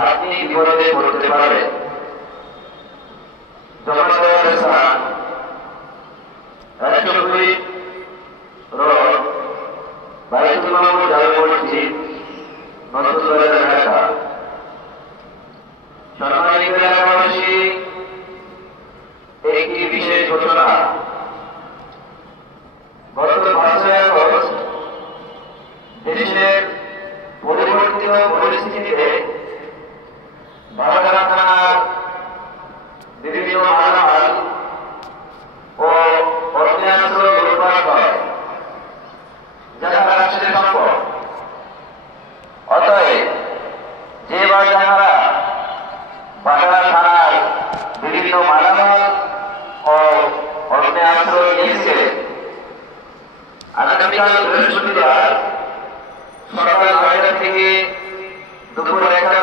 আপনি বিপদে পড়তে পারবেন। জগন্নাথ 120 রোড বাইতুল মামুর জামে মসজিদ, নতুন বাজার, ঢাকা। সম্মানিত এলাকাবাসী, একটি বিশেষ ঘোষণা। গত 5 আগস্ট দেশের পরিবর্তিত পরিস্থিতিতে বাগেরহাট থানার বিভিন্ন মালামাল ও অর্থনীতি লুটপাট হয়, যারা রাষ্ট্রের সম্পদ। অতএব যে বাজাহারা বাগেরহাট থানার বিভিন্ন মালামাল ও অর্থনীতি নিয়েছিলেন, আগামীকাল বৃহস্পতিবার সকাল 9টা থেকে দুপুর 1টা